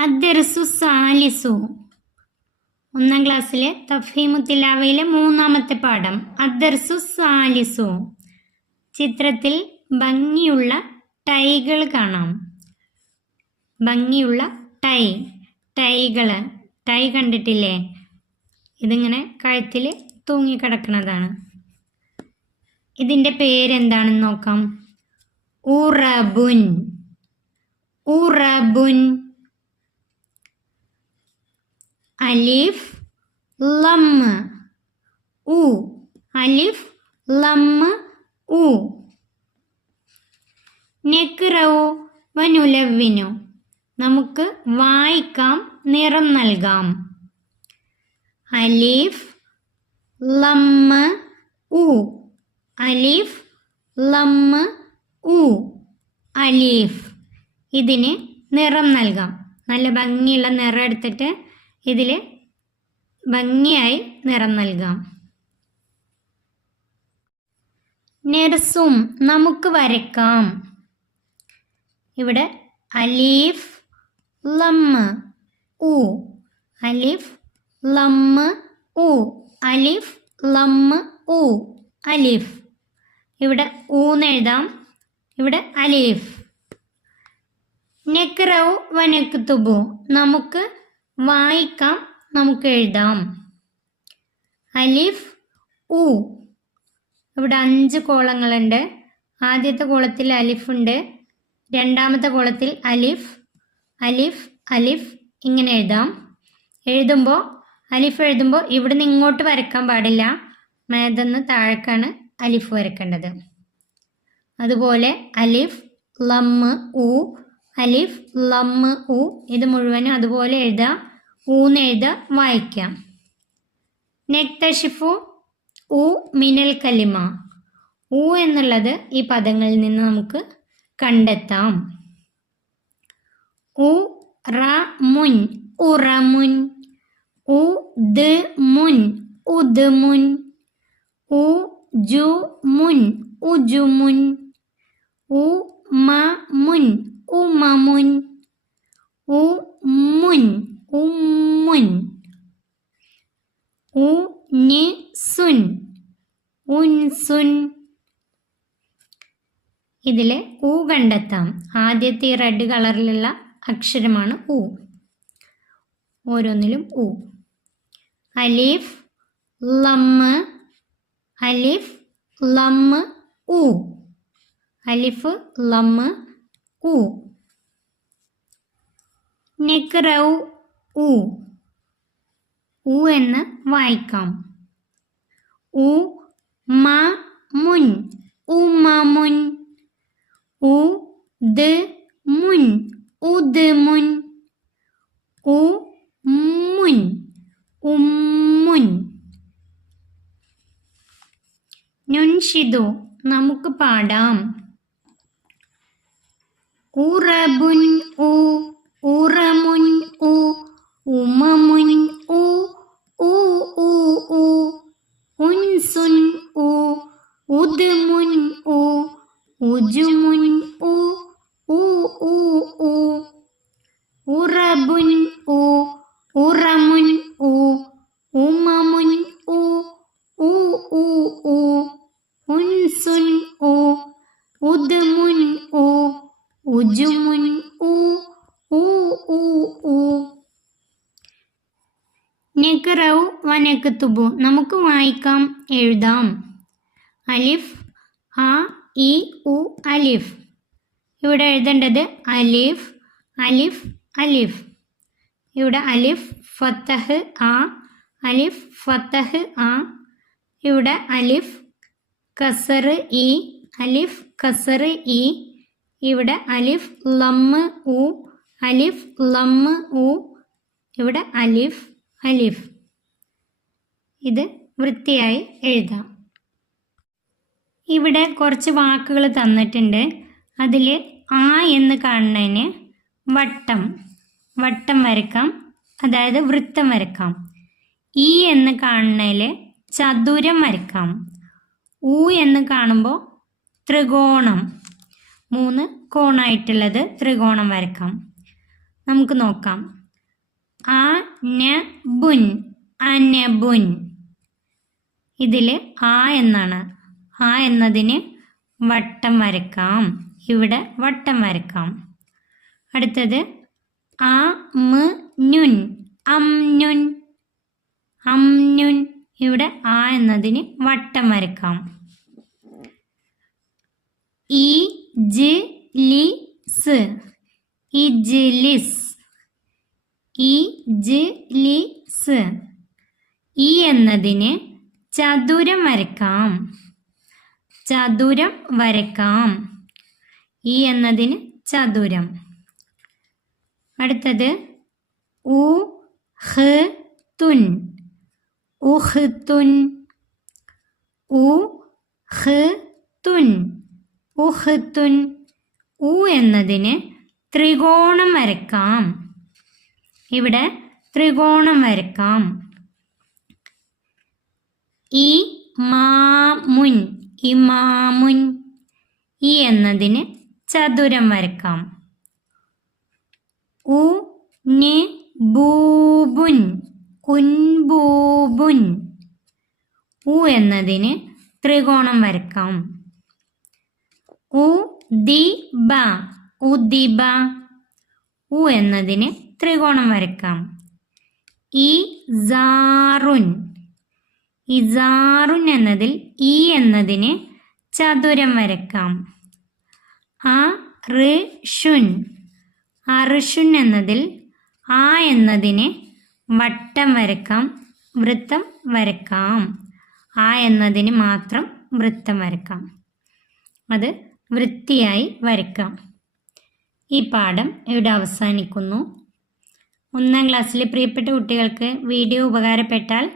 അദ്ദർസു സാലിസു. ഒന്നാം ക്ലാസ്സിലെ തഫ്ഹീമു തിലാവയിലെ മൂന്നാമത്തെ പാഠം അദ്ദർസു സാലിസു. ചിത്രത്തിൽ ഭംഗിയുള്ള ടൈകൾ കാണാം. ഭംഗിയുള്ള ടൈകൾ ടൈ കണ്ടിട്ടില്ലേ? ഇതിങ്ങനെ കഴുത്തിൽ തൂങ്ങിക്കിടക്കുന്നതാണ്. ഇതിൻ്റെ പേരെന്താണെന്ന് നോക്കാം. ഉറബുൻ. ഉറബുൻ. അലിഫ് ലമ്മ് ഉ. അലിഫ് ലമ്മ് ഉ. നെക്റഉ വനുലവ്വിനു. നമുക്ക് വായിക്കാം, നിറം നൽകാം. അലിഫ് ലമ്മ് ഉ. അലിഫ് ലമ്മ് ഉ. അലിഫ്. ഇതിന് നിറം നൽകാം. നല്ല ഭംഗിയുള്ള നിറം എടുത്തിട്ട് ഇതിൽ ഭംഗിയായി നിറം നൽകാം. നെർസും. നമുക്ക് വരയ്ക്കാം. ഇവിടെ അലിഫ് ലമ്മ് ഉ. അലിഫ് ലമ്മ് ഉ. അലിഫ് ലമ്മ് ഉ. അലിഫ്. ഇവിടെ ഊന്ന് എഴുതാം. ഇവിടെ അലിഫ്. നെക്റഉ വനക്തുബു. നമുക്ക് വായിക്കാം, നമുക്ക് എഴുതാം. അലിഫ് ഉ. ഇവിടെ 5 കോളങ്ങളുണ്ട്. ആദ്യത്തെ കോളത്തിൽ അലിഫ് ഉണ്ട്. രണ്ടാമത്തെ കോളത്തിൽ അലിഫ് അലിഫ് അലിഫ് ഇങ്ങനെ എഴുതാം. അലിഫ് എഴുതുമ്പോൾ ഇവിടുന്ന് ഇങ്ങോട്ട് വരയ്ക്കാൻ പാടില്ല. മേതെന്ന് താഴേക്കാണ് അലിഫ് വരയ്ക്കേണ്ടത്. അതുപോലെ അലിഫ് ലമ്മ് ഉ. അലിഫ് ലമ്മ് ഉ. ഇത് മുഴുവനും അതുപോലെ എഴുതാം. ഊന്ന് എഴുതാം, വായിക്കാം. നെക്തഷിഫു ഉ മിനൽ കലിമ. ഉ എന്നുള്ളത് ഈ പദങ്ങളിൽ നിന്ന് നമുക്ക് കണ്ടെത്താം. ഉ റ മുൻ ഉറമുൻ. ഉ ദ് മുൻ ഉദ്മുൻ. ഉ ജു മുൻ ഉജുമുൻ. ഉ മ മുൻ ഉമമുൻ. ഉ മുൻ ഉമ്മുൻ. ഉ നി സുൻ ഉൻസുൻ. ഇതിൽ ഉ കണ്ടെത്താം. ആദ്യത്തെ ഈ റെഡ് കളറിലുള്ള അക്ഷരമാണ് ഉ. ഓരോന്നിലും ഉ. അലിഫ് ലമ്മ്. അലിഫ് ലമ്മ് ഉ. അലിഫ് ലമ്മ് ഉ. നെക്റഉ ഉ. ഉ എന്ന് വായിക്കാം. ഉ മ മുൻ ഉമമുൻ. ഉ ദ് മുൻ ഉദ്മുൻ. ഉ മുൻ ഉമ്മുൻ. നുൻഷിദു. നമുക്ക് പാടാം. ഉറബുൻ ഉ. ഉറമുൻ ഉ. ഉമമുൻ ഉ. ഉ ഉ ഉ. ഉൻസുൻ ഉ. ഉദ്മുൻ ഉ. ഉജുമുൻ ഉ. ഉ ഉ ഉ. ഉറബുൻ ഉ. ഉറമുൻ ഉ. ഉമമുൻ ഉ. ഉ ഉ ഉ. ഉൻസുൻ ഉ. ഉദ്മുൻ ഉ. ഉജുമുൻ ഉ. ഉ ഉ ഉ. നെക്റഉ വനക്തുബു. നമുക്ക് വായിക്കാം, എഴുതാം. അലിഫ് അ ഇ ഉ അലിഫ്. ഇവിടെ എഴുതേണ്ടത് അലിഫ് അലിഫ് അലിഫ്. ഇവിടെ അലിഫ് ഫത്തഹ് ആ. അലിഫ് ഫത്തഹ് ആ. ഇവിടെ അലിഫ് കസറ് ഇ. അലിഫ് കസറ് ഇ. ഇവിടെ അലിഫ് ലമ്മ് ഉ. അലിഫ് ലമ്മ് ഉ. ഇവിടെ അലിഫ് അലിഫ്. ഇത് വൃത്തിയായി എഴുതാം. ഇവിടെ കുറച്ച് വാക്കുകൾ തന്നിട്ടുണ്ട്. അതിൽ ആ എന്ന് കാണുന്നതിന് വട്ടം വരക്കാം, അതായത് വൃത്തം വരക്കാം. ഈ എന്ന് കാണുന്നതിൽ ചതുരം വരക്കാം. ഉ എന്ന് കാണുമ്പോൾ ത്രികോണം, 3 കോണായിട്ടുള്ളത് ത്രികോണം വരക്കാം. നമുക്ക് നോക്കാം. അനബുൻ, അനബുൻ. ഇതിൽ ആ എന്നാണ്. ആ എന്നതിന് വട്ടം വരക്കാം. ഇവിടെ വട്ടം വരക്കാം. അടുത്തത് അംനുൻ, അംനുൻ, അംനുൻ. ഇവിടെ ആ എന്നതിന് വട്ടം വരക്കാം. ഇജ്ലിസ്, ഇജ്ലിസ്, ഇജ്ലിസ്. ഈ എന്നതിന് ചതുരം വരക്കാം. ചതുരം വരക്കാം. ഈ എന്നതിന് ചതുരം. അടുത്തത് ഉഹ്തുൻ, ഉഹ്തുൻ, ഉഹ്തുൻ, ഉഹ്തുൻ. ഉ എന്നതിന് ത്രികോണം വരക്കാം. ഇവിടെ ത്രികോണം വരക്കാം. ഇമാമുൻ, ഇമാമുൻ. ഈ എന്നതിന് ചതുരം വരക്കാം. ഉൻബൂബുൻ, ഉൻബൂബുൻ. ഉ എന്നതിന് ത്രികോണം വരക്കാം. ഉദിബ, ഉദിബ. ഉ എന്നതിന് ത്രികോണം വരക്കാം. ഇസാറുൻ, ഇസാറുൻ എന്നതിൽ ഈ എന്നതിന് ചതുരം വരക്കാം. അർഷുൻ, അർഷുൻ എന്നതിൽ ആ എന്നതിന് വട്ടം വരക്കാം, വൃത്തം വരക്കാം. ആ എന്നതിന് മാത്രം വൃത്തം വരക്കാം. അത് വൃത്തിയായി വരക്കാം. ഈ പാഠം ഇവിടെ അവസാനിക്കുന്നു. 1ാം ക്ലാസ്സിലെ പ്രിയപ്പെട്ട കുട്ടികൾക്ക് വീഡിയോ ഉപകാരപ്പെട്ടാൽ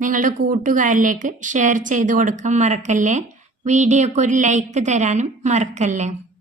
നിങ്ങളുടെ കൂട്ടുകാരിലേക്ക് ഷെയർ ചെയ്ത് കൊടുക്കാൻ മറക്കല്ലേ. വീഡിയോക്ക് ഒരു ലൈക്ക് തരാനും മറക്കല്ലേ.